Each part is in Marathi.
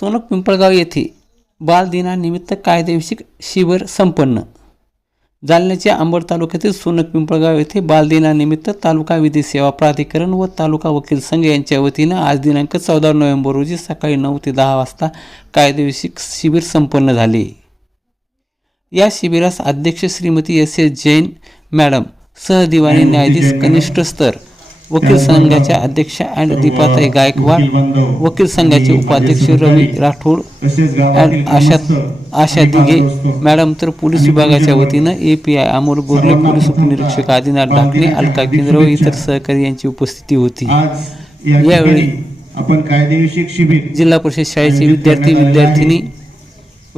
सोनक पिंपळगाव येथे बालदिनानिमित्त कायदेविषयक शिबिर संपन्न. जालन्याच्या अंबड तालुक्यातील सोनक पिंपळगाव येथे बालदिनानिमित्त तालुका विधी सेवा प्राधिकरण व तालुका वकील संघ यांच्या वतीनं आज दिनांक चौदा नोव्हेंबर रोजी सकाळी नऊ ते दहा वाजता कायदेविषयक शिबिर संपन्न झाले. या शिबिरास अध्यक्ष Shrimati S S Jain madam सहदिवाणी न्यायाधीश कनिष्ठ स्तर वकील संघाच्या अध्यक्षा अँड दीपाताई गायकवाड वकील संघाचे उपाध्यक्ष रवी राठोड अँड आशा आशा दिघे मॅडम तर पोलीस विभागाच्या वतीनं A P I Amol Gorle police उपनिरीक्षक आदिनाथ ढाकणे अलका केंद्र व इतर सहकारी यांची उपस्थिती होती. यावेळी आपण कायदेविषयक शिबिर जिल्हा परिषद शाळेचे विद्यार्थी विद्यार्थिनी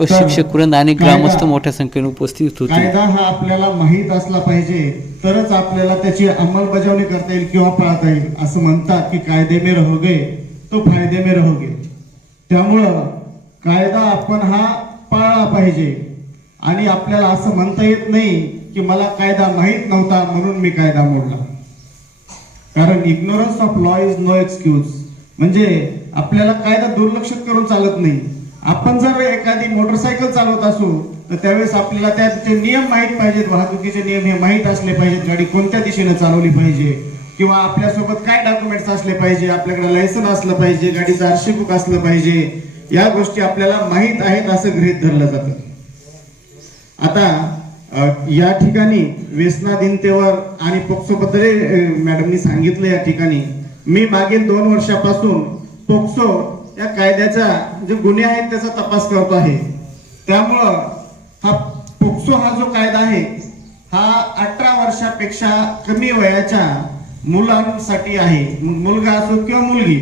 व शिक्षक वृंद आणि ग्रामस्थ मोठ्या संख्येने उपस्थित होते. कायदा हा आपल्याला माहीत असला पाहिजे तरच आपल्याला त्याची अंमलबजावणी करता येईल किंवा पाळता येईल असं म्हणतात की कायदे में रहोगे तो फायदे में रहोगे. त्यामुळं कायदा आपण हा पाळला पाहिजे. आणि आपल्याला असं म्हणता येत नाही की मला कायदा माहीत नव्हता म्हणून मी कायदा मोडला. कारण ignorance of law is no excuse म्हणजे आपल्याला कायदा दुर्लक्ष करून चालत नाही. आपण जर एखादी मोटरसायकल चालवत असू तर त्यावेळेस आपल्याला त्याचे नियम माहीत पाहिजेत वाहतुकीचे नियम हे माहीत असले पाहिजेत गाडी कोणत्या दिशेने चालवली पाहिजे किंवा आपल्यासोबत काय डॉक्युमेंट्स असले पाहिजे आपल्याकडे लायसन असलं पाहिजे गाडीचं आरशी बुक असलं पाहिजे या गोष्टी आपल्याला माहीत आहेत असं गृहित धरलं जातं. आता या ठिकाणी व्यसनाधीनतेवर आणि पोक्सोबद्दल मॅडमनी सांगितलं या ठिकाणी. मी मागील दोन वर्षापासून पोक्सो या कायद्याचा जे गुन्हे आहेत त्याचा तपास करतो आहे. त्यामुळं हा पोक्सो हा जो कायदा आहे हा अठरा वर्षापेक्षा कमी वयाच्या मुलांसाठी आहे. मुलगा असो किंवा मुलगी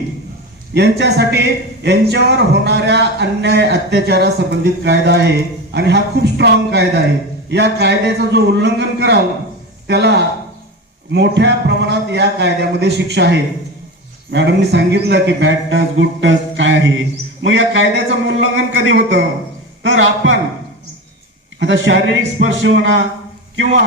यांच्यासाठी यांच्यावर होणाऱ्या अन्याय अत्याचारा संबंधित कायदा आहे आणि हा खूप स्ट्रॉंग कायदा आहे. या कायद्याचं जो उल्लंघन कराल त्याला मोठ्या प्रमाणात या कायद्यामध्ये शिक्षा आहे. मॅडमनी सांगितलं की बॅड टच गुड टच काय आहे? मग या कायद्याचं उल्लंघन कधी होतं? तर आपण आता शारीरिक स्पर्श होणं किंवा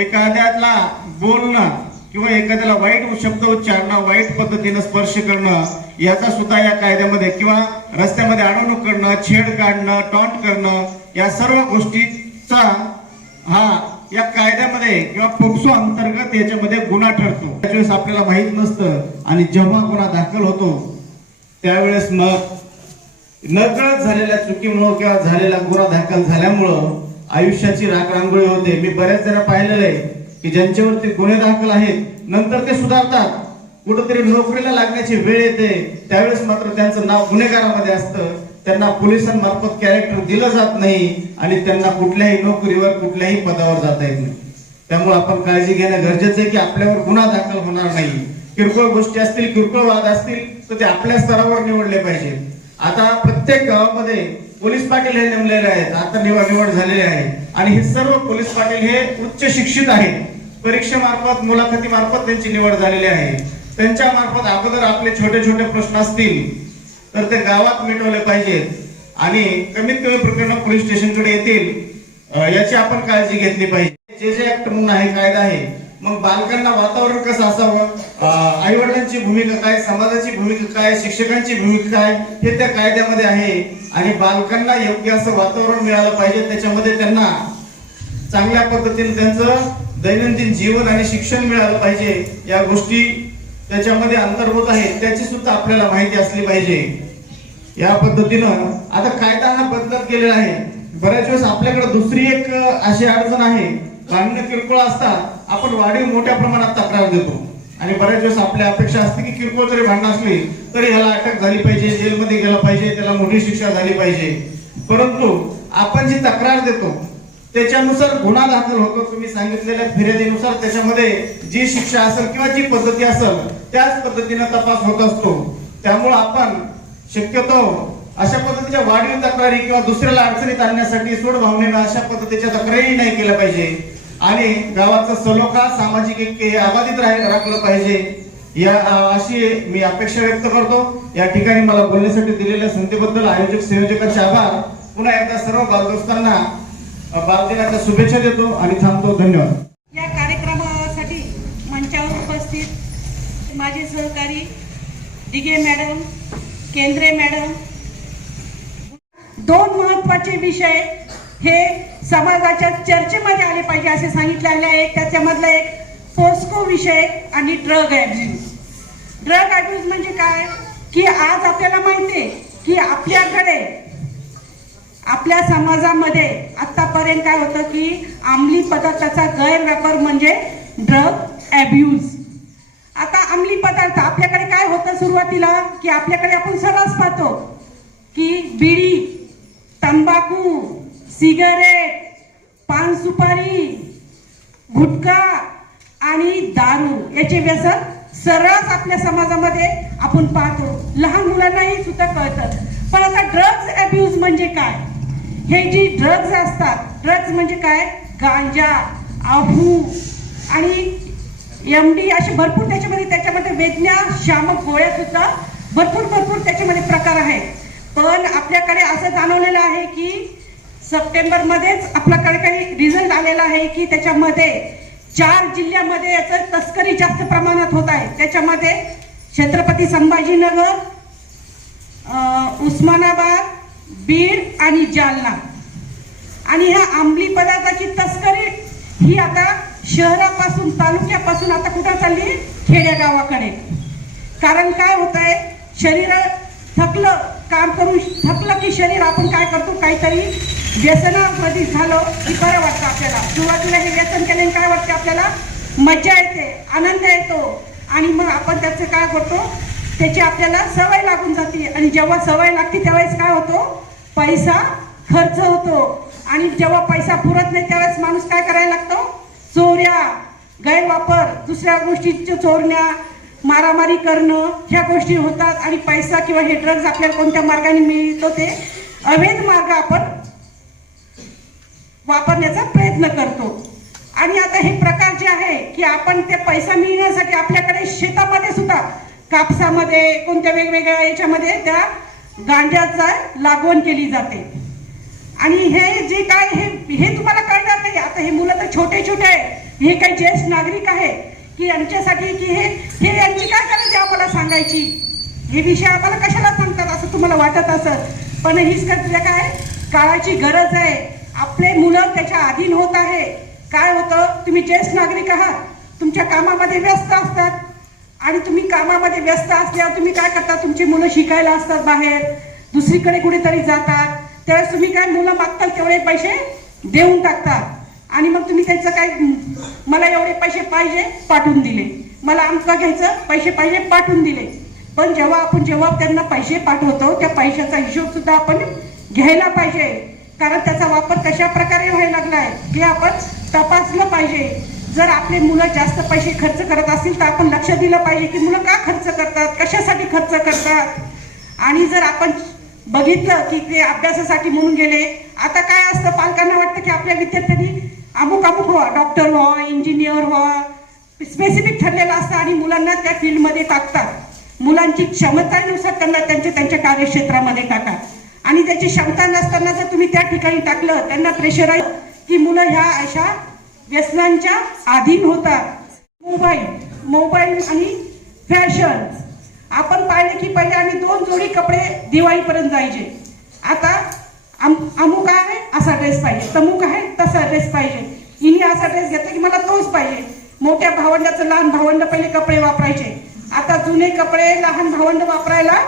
एखाद्याला बोलणं किंवा एखाद्याला वाईट शब्द उच्चारणं वाईट पद्धतीनं स्पर्श करणं याचा सुद्धा या कायद्यामध्ये किंवा रस्त्यामध्ये अडवणूक करणं छेड काढणं टॉन्ट करणं या सर्व गोष्टीचा हा या कायद्यामध्ये किंवा पोक्सो अंतर्गत याच्यामध्ये गुन्हा ठरतो. त्यावेळेस आपल्याला माहीत नसतं आणि जेव्हा गुन्हा दाखल होतो त्यावेळेस मग नकळत झालेल्या चुकीमुळं किंवा झालेला गुन्हा दाखल झाल्यामुळं आयुष्याची राखरांगोळी होते. मी बऱ्याच जण पाहिलेलं आहे की ज्यांच्यावरती गुन्हे दाखल आहेत नंतर ते सुधारतात. कुठंतरी नोकरीला लागण्याची वेळ येते. त्यावेळेस मात्र त्यांचं नाव गुन्हेगारामध्ये असतं. त्यांना पोलिसांमार्फत कॅरेक्टर दिलं जात नाही आणि त्यांना कुठल्याही नोकरीवर कुठल्याही पदावर जाता येत नाही. त्यामुळे आपण काळजी घेणं गरजेचं आहे की आपल्यावर गुन्हा दाखल होणार नाही. किरकोळ गोष्टी असतील किरकोळ वाद असतील तर ते आपल्या स्तरावर निवडले पाहिजे. आता प्रत्येक गावामध्ये पोलीस पाटील हे नेमलेले आहेत. आता निवड निवड झालेले आहे. आणि हे सर्व पोलीस पाटील हे उच्च शिक्षित आहेत. परीक्षेमार्फत मुलाखती मार्फत त्यांची निवड झालेली आहे. त्यांच्या मार्फत अगोदर आपले छोटे छोटे प्रश्न असतील. तर ते गावात मिटवले पाहिजेत आणि कमीत कमी प्रकरण पोलीस स्टेशनकडे येतील याची आपण काळजी घेतली पाहिजे. जे जे ऍक्ट म्हणून आहे कायदा आहे मग बालकांना वातावरण कसं असावं? आई वडिलांची भूमिका काय? समाजाची भूमिका काय? शिक्षकांची भूमिका काय? हे त्या कायद्यामध्ये आहे. आणि बालकांना योग्य असं वातावरण मिळालं पाहिजे. त्याच्यामध्ये त्यांना चांगल्या पद्धतीने त्यांचं दैनंदिन जीवन आणि शिक्षण मिळालं पाहिजे. या गोष्टी त्याच्यामध्ये अंतर्भूत आहेत. त्याची सुद्धा आपल्याला माहिती असली पाहिजे. या पद्धतीनं आता कायदा हा बदलत गेलेला आहे. बऱ्याच वेळेस आपल्याकडे दुसरी एक अशी अडचण आहे. कानून किरकोळ असतात आपण वाढीव मोठ्या प्रमाणात तक्रार देतो. आणि बऱ्याच वेळेस आपल्या अपेक्षा असते की किरकोळ जरी भांडण असली तरी ह्याला अटक झाली पाहिजे जेलमध्ये गेला पाहिजे त्याला मोठी शिक्षा झाली पाहिजे. परंतु आपण जी तक्रार देतो त्याच्यानुसार गुन्हा दाखल होतो तुम्ही सांगितलेल्या फिर्यादीनुसार त्याच्यामध्ये जी शिक्षा असेल किंवा जी पद्धती असेल त्याच पद्धतीने तपास होत असतो. त्यामुळे आपण शक्यतो अशा पद्धतीच्या वाढीव तक्रारी किंवा दुसऱ्याला अडचणीत आणण्यासाठी सोड भावनेनं अशा पद्धतीच्या तक्रारी नाही केल्या पाहिजे. आणि गावाचा सलोखा सामाजिक ऐक्य हे अबाधित राखलं पाहिजे. या अशी मी अपेक्षा व्यक्त करतो. या ठिकाणी मला बोलण्यासाठी दिलेल्या संधीबद्दल आयोजक संयोजकांचे आभार. पुन्हा एकदा सर्व बालदोस्तांना बालदिनाच्या शुभेच्छा देतो आणि थांबतो. धन्यवाद. या कार्यक्रमासाठी मंचावर उपस्थित माझे सहकारी दिघे मॅडम केंद्रे मॅडम. दोन महत्त्वाचे विषय हे समाजाच्या चर्चेमध्ये आले पाहिजे असे सांगितलेले आहे. त्याच्यामधला एक पोस्को विषय आणि ड्रग ॲब्यूज ड्रग ॲब्यूज म्हणजे काय? की आज आपल्याला माहिती आहे की आपल्याकडे आपल्या समाजामध्ये आतापर्यंत काय होतं की अंमली पदार्थाचा गैरवापर म्हणजे ड्रग ॲब्यूज अंमली पदार्थ आपल्याकडे काय होतं सुरुवातीला? की आपल्याकडे आपण सर्रास पाहतो की बिडी तंबाखू सिगारेट पान सुपारी गुटखा आणि दारू याचे व्यसन सर्रास आपल्या समाजामध्ये आपण पाहतो. लहान मुलांनाही सुद्धा कळतं. पण आता ड्रग्ज अब्यूज म्हणजे काय? हे जी ड्रग्ज असतात ड्रग्ज म्हणजे काय? गांजा आहू आणि एम डी असे भरपूर त्याच्यामध्ये त्याच्यामध्ये वेदना शामक गोळ्या सुद्धा भरपूर भरपूर त्याच्यामध्ये प्रकार आहेत. पण आपल्याकडे असं जाणवलेलं आहे की सप्टेंबर मध्येच आपल्याकडे काही रिझल्ट आलेला आहे की त्याच्यामध्ये चार जिल्ह्यामध्ये याचं तस्करी जास्त प्रमाणात होत आहे. त्याच्यामध्ये छत्रपती संभाजीनगर उस्मानाबाद बीड आणि जालना. आणि ह्या अंमली पदार्थाची तस्करी ही आता शहरापासून तालुक्यापासून आता कुठं चालली? खेड्यागावाकडे कारण काय होत आहे शरीर थकलं काम करून थकलं की शरीर आपण काय करतो? काहीतरी व्यसनामध्ये झालं की बरं वाटतं आपल्याला. सुरुवातीला हे व्यसन केल्याने काय वाटतं आपल्याला? मज्जा येते आनंद येतो. आणि मग आपण त्याचं काय करतो? त्याची आपल्याला सवय लागून जाते. आणि जेव्हा सवय लागते त्यावेळेस काय होतो? पैसा खर्च होतो. आणि जेव्हा पैसा पुरत नाही त्यावेळेस माणूस काय करायला लागतो? चोऱ्या गैरवापर दुसऱ्या गोष्टीच्या चोरण्या मारामारी करणं ह्या गोष्टी होतात आणि पैसा किंवा हे ड्रग्ज आपल्याला कोणत्या मार्गाने मिळतो ते अवैध मार्ग आपण वापरण्याचा प्रयत्न करतो. आणि आता हे प्रकार जे आहे की आपण ते पैसा मिळण्यासाठी आपल्याकडे शेतामध्ये सुद्धा कापसामध्ये कोणत्या वेगवेगळ्या याच्यामध्ये त्या गांड्याचा लागवण केली जाते. आणि हे जे काय हे हे तुम्हाला कळणार नाही. आता हे मुलं तर छोटे छोटे आहे हे काही ज्येष्ठ नागरिक आहे की यांच्यासाठी की हे हे यांची काय गरज आहे आम्हाला सांगायची? हे विषय आम्हाला कशाला सांगतात असं तुम्हाला वाटत असत पण हीच काय काय? काळाची गरज आहे. आपले मुलं त्याच्या अधीन होत आहे. काय होतं? तुम्ही ज्येष्ठ नागरिक आहात. तुमच्या कामामध्ये व्यस्त असतात. आणि तुम्ही कामामध्ये व्यस्त असल्यावर तुम्ही काय करता? तुमची मुलं शिकायला असतात बाहेर. दुसरीकडे कुठेतरी जातात. त्यावेळेस तुम्ही काय मुलं मागतात तेवढे पैसे देऊन टाकतात. आणि मग तुम्ही त्याचं काय मला एवढे पैसे पाहिजे पाठवून दिले. मला अमकं घ्यायचं पैसे पाहिजे पाठवून दिले. पण जेव्हा आपण जेव्हा त्यांना पैसे पाठवतो त्या पैशाचा हिशोब सुद्धा आपण घ्यायला पाहिजे. कारण त्याचा वापर कशा प्रकारे व्हायला लागलाय हे आपण तपासलं पाहिजे. जर आपले मुलं जास्त पैसे खर्च करत असतील तर आपण लक्ष दिलं पाहिजे की मुलं का खर्च करतात कशासाठी खर्च करतात. आणि जर आपण बघितलं की ते अभ्यासासाठी म्हणून गेले. आता काय असतं पालकांना वाटतं की आपल्या विद्यार्थ्यांनी अमुक अमुक व्हा डॉक्टर व्हा इंजिनियर व्हा स्पेसिफिक ठरलेलं असतं आणि मुलांना त्या फील्डमध्ये टाकतात. मुलांची क्षमतेनुसार त्यांना त्यांच्या त्यांच्या कार्यक्षेत्रामध्ये टाका आणि त्याची क्षमता नसताना जर तुम्ही त्या ठिकाणी टाकलं त्यांना प्रेशर आहे की मुलं ह्या अशा व्यसनांच्या अधीन होतात. मोबाईल मोबाईल आणि फॅशन आपण पाहिलं की पहिले आम्ही दोन जोडी कपडे दिवाळीपर्यंत जायचे. आता अम अमुक आहे असा ड्रेस पाहिजे. तमुक आहे तसा ड्रेस पाहिजे. हिने असा ड्रेस घेतला की मला तोच पाहिजे. मोठ्या भावंडाचं लहान भावंड पहिले कपडे वापरायचे. आता जुने कपडे लहान भावंड वापरायला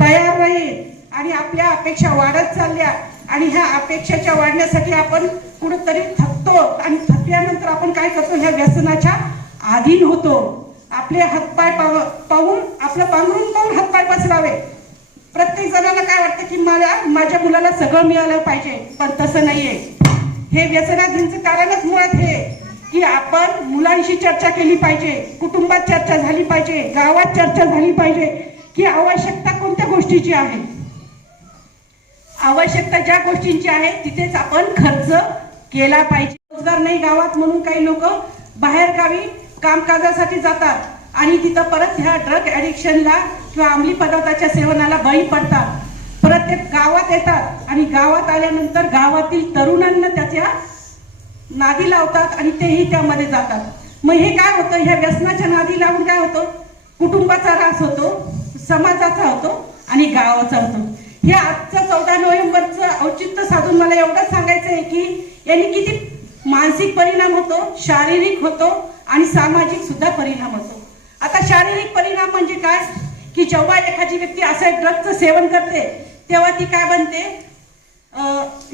तयार नाही आणि आपल्या अपेक्षा वाढत चालल्या. आणि ह्या अपेक्षाच्या वाढण्यासाठी आपण कुठंतरी थकतो. आणि थकल्यानंतर आपण काय करतो? ह्या व्यसनाच्या अधीन होतो. आपले हातपाय पाव पाहून आपलं पांघरून पाहून हातपाय पसरावे. प्रत्येक जणाला काय वाटतं की मला माझ्या मुलाला सगळं मिळालं पाहिजे पण तसं नाहीये. हे व्यसनाधींचं कारणच मुळात हे की आपण मुलांशी चर्चा केली पाहिजे कुटुंबात चर्चा झाली पाहिजे गावात चर्चा झाली पाहिजे की आवश्यकता कोणत्या गोष्टीची आहे? आवश्यकता ज्या गोष्टींची आहे तिथेच आपण खर्च केला पाहिजे. रोजगार नाही गावात म्हणून काही लोक बाहेर गावी कामकाजासाठी जातात आणि तिथं परत ह्या ड्रग ॲडिक्शनला किंवा अंमली पदार्थाच्या सेवनाला बळी पडतात. परत ते गावात येतात आणि गावात आल्यानंतर गावातील तरुणांना त्याच्या नादी लावतात आणि तेही त्यामध्ये जातात. मग हे काय होतं? ह्या व्यसनाच्या नादी लावून काय होतं? कुटुंबाचा ऱ्हास होतो समाजाचा होतो आणि गावाचा होतो. हे आजचं चौदा नोव्हेंबरचं औचित्य साधून मला एवढंच सांगायचं आहे की यांनी किती मानसिक परिणाम होतो शारीरिक होतो आणि सामाजिक सुद्धा परिणाम होतो. आता शारीरिक परिणाम म्हणजे काय? की जेव्हा एखादी व्यक्ती असं ड्रगचं सेवन करते तेव्हा ती काय बनते?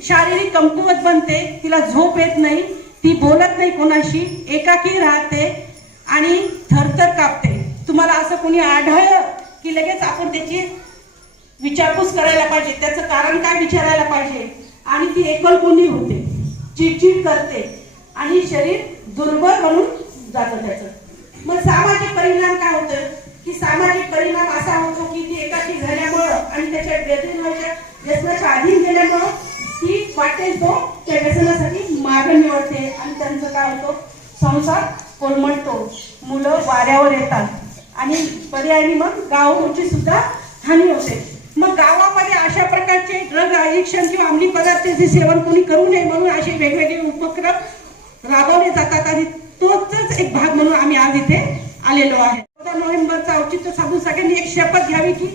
शारीरिक कमकुवत बनते तिला झोप येत नाही ती बोलत नाही कोणाशी एकाकी राहते आणि थरथर कापते. तुम्हाला असं कोणी आढळलं की लगेच आपण त्याची विचारपूस करायला पाहिजे? त्याचं कारण काय विचारायला पाहिजे? आणि ती एकलकोंडी होते. चिडचिड करते. आणि शरीर दुर्बल म्हणून जातं त्याचं. मग सामाजिक परिणाम काय होतं? की सामाजिक परिणाम असा होतो की ती एकाकी झाल्यामुळं आणि त्याच्या व्यसनाच्या व्यसनाच्या अधीन गेल्यामुळं ती वाटेल तो त्या व्यसनासाठी मार्ग निवडते. आणि त्यांचं काय होतो? संसार कोलमडतो. मुलं वाऱ्यावर येतात. आणि पर्यायाने मग गावची सुद्धा हानी होते. मग गावामध्ये अशा प्रकारचे ड्रग ॲडिक्शन किंवा अंमली पदार्थाचे सेवन कोणी करू नये म्हणून असे वेगवेगळे उपक्रम राबवले जातात आणि तोच एक भाग म्हणून आम्ही आज इथे आलेलो आहे. चौदा नोव्हेंबरचा औचित्य साधून सगळ्यांनी एक शपथ घ्यावी की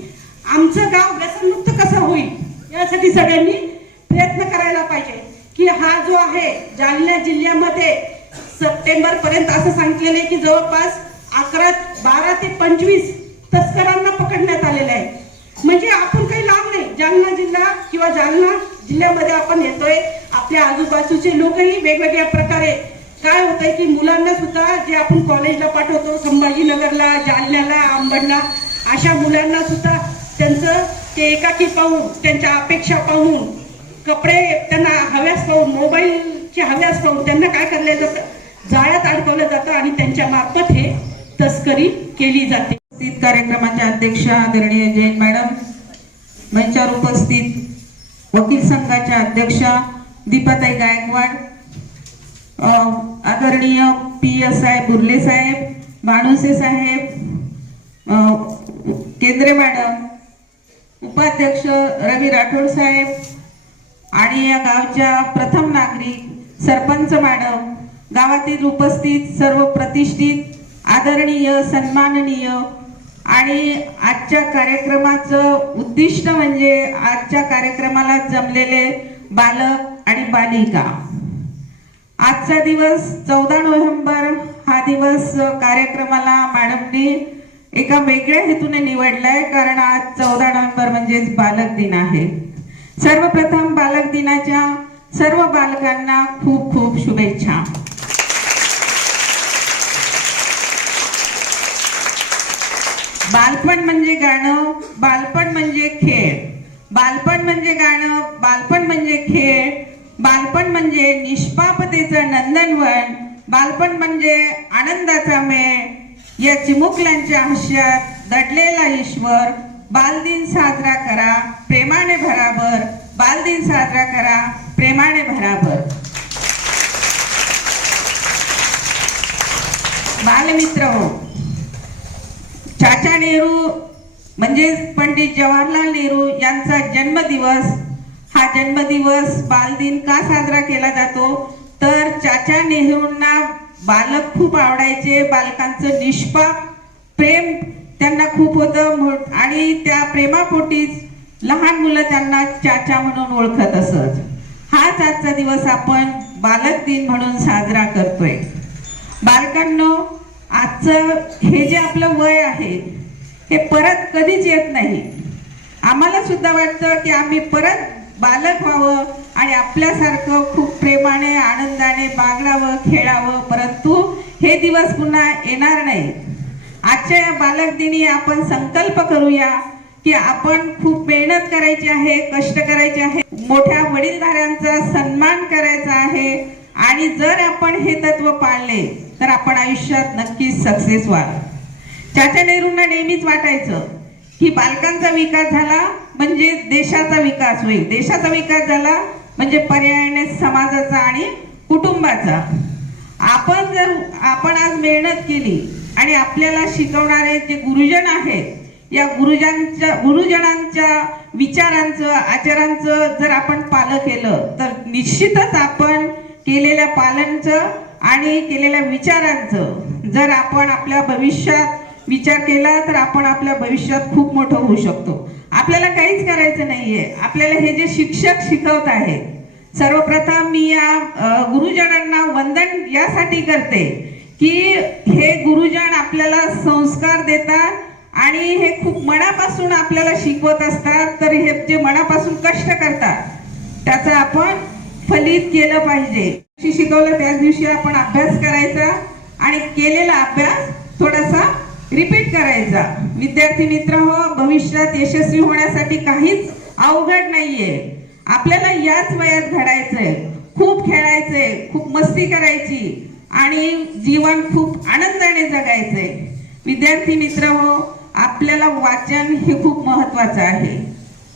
आमचं गाव व्यसनमुक्त कसं होईल यासाठी सगळ्यांनी प्रयत्न करायला पाहिजे. की हा जो आहे जालना जिल्ह्यामध्ये सप्टेंबर पर्यंत असं सांगितलेलं आहे की जवळपास अकरा बारा ते पंचवीस तस्करांना पकडण्यात आलेलं आहे. म्हणजे आपण काही लांब नाही. जालना जिल्हा किंवा जालना जिल्ह्यामध्ये आपण येतोय. आपल्या आजूबाजूचे लोकही वेगवेगळ्या प्रकारे काय होतंय की मुलांना सुद्धा जे आपण कॉलेजला पाठवतो संभाजीनगरला जालन्याला आंबडला अशा मुलांना सुद्धा त्यांचं ते एकाकी पाहून त्यांच्या अपेक्षा पाहून कपडे त्यांना हव्यास पाहून मोबाईलचे हव्यास पाहून त्यांना काय करलं जातं जाळ्यात अडकवलं जातं आणि त्यांच्या मार्फत हे तस्करी केली जाते. उपस्थित कार्यक्रमाच्या अध्यक्ष आदरणीय जैन मॅडम मंचावर उपस्थित वकील संघाच्या अध्यक्षा दीपाताई गायकवाड आदरणीय पी एस आय बुर्ले साहेब माणुसे साहेब केंद्रे मॅडम उपाध्यक्ष रवी राठोड साहेब आणि या गावच्या प्रथम नागरिक सरपंच मॅडम गावातील उपस्थित सर्व प्रतिष्ठित आदरणीय सन्माननीय आणि आजच्या कार्यक्रमाचं उद्दिष्ट म्हणजे आजच्या कार्यक्रमाला जमलेले बालक आणि बालिका. आजचा दिवस चौदा नोव्हेंबर हा दिवस कार्यक्रमाला मॅडमनी एका वेगळ्या हेतूने निवडलाय कारण आज चौदा नोव्हेंबर म्हणजेच बालक दिन आहे. सर्वप्रथम बालक दिनाच्या सर्व बालकांना खूप खूप शुभेच्छा. बालपण म्हणजे गाणं बालपण म्हणजे खेळ. बालपण म्हणजे गाणं बालपण म्हणजे खेळ. बालपण म्हणजे निष्पापतेचं नंदनवन. बालपण म्हणजे आनंदाचा मेळ. या चिमुकल्यांच्या हास्यात दडलेला ईश्वर. बालदिन साजरा करा प्रेमाने भराभर बालदिन साजरा करा प्रेमाने भराभर बालमित्र हो. चाचा नेहरू म्हणजेच पंडित जवाहरलाल नेहरू यांचा जन्मदिवस. हा जन्मदिवस बालदिन का साजरा केला जातो? तर चाचा नेहरूंना बालक खूप आवडायचे बालकांचं निष्पाप प्रेम त्यांना खूप होतं आणि त्या प्रेमापोटीच लहान मुलं त्यांना चाचा म्हणून ओळखत असत. हाच आजचा दिवस आपण बालक दिन म्हणून साजरा करतोय. बालकांनो आजचं हे जे आपलं वय आहे हे परत कधीच येत नाही. आम्हाला सुद्धा वाटतं की आम्ही परत बालक व्हावं आणि आपल्यासारखं खूप प्रेमाने आनंदाने बागडावं खेळावं परंतु हे दिवस पुन्हा येणार नाहीत. आजच्या या बालक दिनी आपण संकल्प करूया की आपण खूप मेहनत करायची आहे कष्ट करायचे आहे मोठ्या वडीलधाऱ्यांचा सन्मान करायचा आहे आणि जर आपण हे तत्व पाळले तर आपण आयुष्यात नक्कीच सक्सेस व्हाल चाचा नेहरूंना नेहमीच वाटायचं की बालकांचा विकास झाला म्हणजे देशाचा विकास होईल. देशाचा विकास झाला म्हणजे पर्यायाने समाजाचा आणि कुटुंबाचा. आपण जर आपण आज मेहनत केली आणि आपल्याला शिकवणारे जे गुरुजन आहेत या गुरुजांच्या गुरुजनांच्या विचारांचं आचारांचं जर आपण पालन केलं तर निश्चितच आपण केलेल्या पालनचं आणि केलेल्या विचारांचं. जर आपण आपल्या भविष्यात विचार केला तर आपण आपल्या भविष्यात खूप मोठं होऊ शकतो. आपल्याला काहीच करायचं नाहीये. आपल्याला हे जे शिक्षक शिकवत आहेत सर्वप्रथम मी या गुरुजनांना वंदन यासाठी करते की हे गुरुजन आपल्याला संस्कार देतात आणि हे खूप मनापासून आपल्याला शिकवत असतात. तर हे जे मनापासून कष्ट करतात त्याचं आपण फलित केलं पाहिजे. शिकवलं त्याच दिवशी आपण अभ्यास करायचा आणि केलेला अभ्यास थोडासा रिपीट करायचा. विद्यार्थी मित्र हो भविष्यात यशस्वी होण्यासाठी काहीच अवघड नाहीये. आपल्याला याच वयात घडायचंय. खूप खेळायचंय खूप मस्ती करायची आणि जीवन खूप आनंदाने जगायचंय. विद्यार्थी मित्र हो आपल्याला वाचन हे खूप महत्वाचं आहे.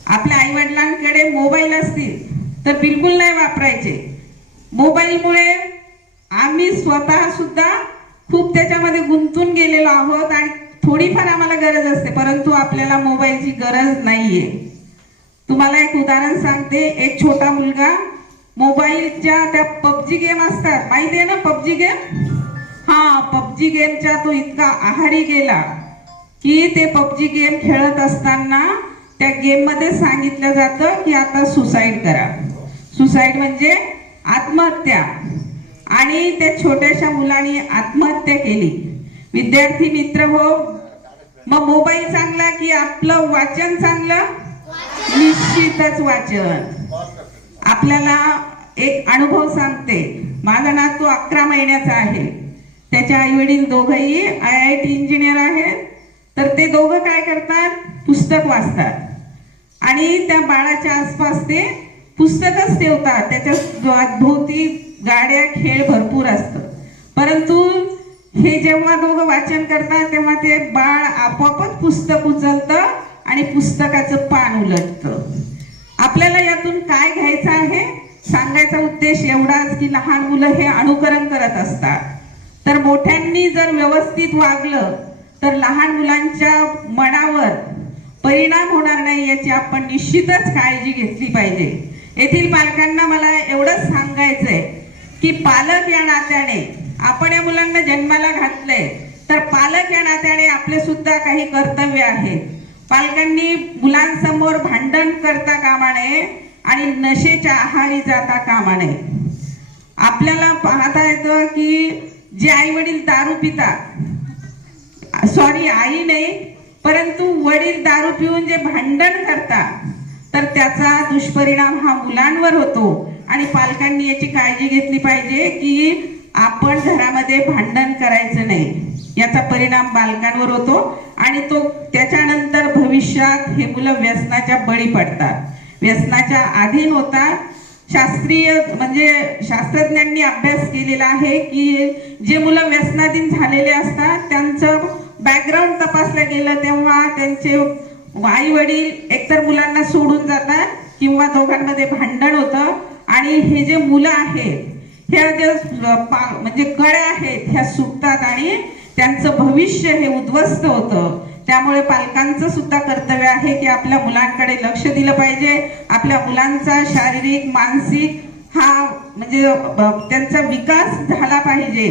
आपल्या आईवडिलांकडे मोबाईल असतील तर बिलकुल नाही वापरायचे. मोबाईलमुळे आम्ही स्वतः सुद्धा खूप त्याच्यामध्ये गुंतून गेलेलो आहोत आणि थोडीफार आम्हाला गरज असते परंतु आपल्याला मोबाईलची गरज नाहीये. तुम्हाला एक उदाहरण सांगते. एक छोटा मुलगा मोबाईलच्या त्या पबजी गेम असतात. माहिती आहे ना पबजी गेम? हा पबजी गेमच्या तो इतका आहारी गेला की ते पबजी गेम खेळत असताना त्या गेममध्ये सांगितलं जातं की आता सुसाईड करा. सुसाईड म्हणजे आत्महत्या. आणि त्या छोट्याशा मुलाने आत्महत्या केली. विद्यार्थी मित्र हो मग मोबाईल चांगला की आपलं वाचन चांगलं? निश्चितच वाचन. आपल्याला एक अनुभव सांगते. माझा नातू अकरा महिन्याचा आहे. त्याचे आई वडील दोघंही आय आय टी इंजिनियर आहेत. तर ते दोघं काय करतात? पुस्तक वाचतात. आणि त्या बाळाच्या आसपास ते पुस्तकच ठेवतात. त्याच्या भोवती गाड्या खेळ भरपूर असतं परंतु हे जेव्हा दोघं वाचन करतात तेव्हा ते बाळ आपोआपच पुस्तक उचलतं आणि पुस्तकाचं पान उलटतं. आपल्याला यातून काय घ्यायचं आहे? सांगायचा उद्देश एवढाच की लहान मुलं हे अनुकरण करत असतात. तर मोठ्यांनी जर व्यवस्थित वागलं तर लहान मुलांच्या मनावर परिणाम होणार नाही याची आपण निश्चितच काळजी घेतली पाहिजे. येथील पालकांना मला एवढंच सांगायचंय की पालक या नात्याने आपण या मुलांना जन्माला घातलंय तर पालक या नात्याने आपले सुद्धा काही कर्तव्य आहेत पालकांनी मुलांसमोर भांडण करता कामा नये आणि नशेच्या आहारी जाता कामा नये. आपल्याला पाहता येतं की जे आई वडील दारू पितात सॉरी आई नाही परंतु वडील दारू पिऊन जे भांडण करतात तर त्याचा दुष्परिणाम हा मुलांवर होतो. आणि पालकांनी याची काळजी घेतली पाहिजे की आपण घरामध्ये भांडण करायचं नाही. याचा परिणाम बालकांवर होतो आणि तो त्याच्यानंतर भविष्यात हे मुलं व्यसनाच्या बळी पडतात. व्यसनाच्या अधीन होतात शास्त्रीय म्हणजे शास्त्रज्ञांनी अभ्यास केलेला आहे की जे मुलं व्यसनाधीन झालेले असतात त्यांचं बॅकग्राऊंड तपासलं गेलं तेव्हा त्यांचे आई वडील एकतर मुलांना सोडून जातात किंवा दोघांमध्ये भांडण होतं आणि हे जे मुलं आहेत ह्या ज्या पा- म्हणजे कळ्या आहेत ह्या सुटतात आणि त्यांचं भविष्य हे उद्ध्वस्त होतं. त्यामुळे पालकांचं सुद्धा कर्तव्य आहे की आपल्या मुलांकडे लक्ष दिलं पाहिजे. आपल्या मुलांचा शारीरिक मानसिक हा म्हणजे त्यांचा विकास झाला पाहिजे.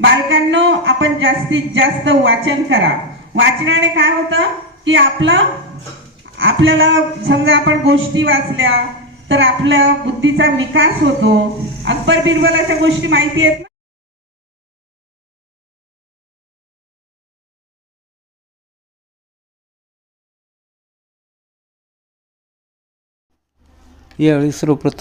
बालकांनो आपण जास्तीत जास्त वाचन करा. वाचनाने काय होतं? की आपलं आपल्याला समजा आपण गोष्टी वाचल्या तर आपल्या बुद्धीचा विकास होतो अकबर बिरबलाच्या गोष्टी माहिती आहेत ना? यावेळी सर्वप्रथम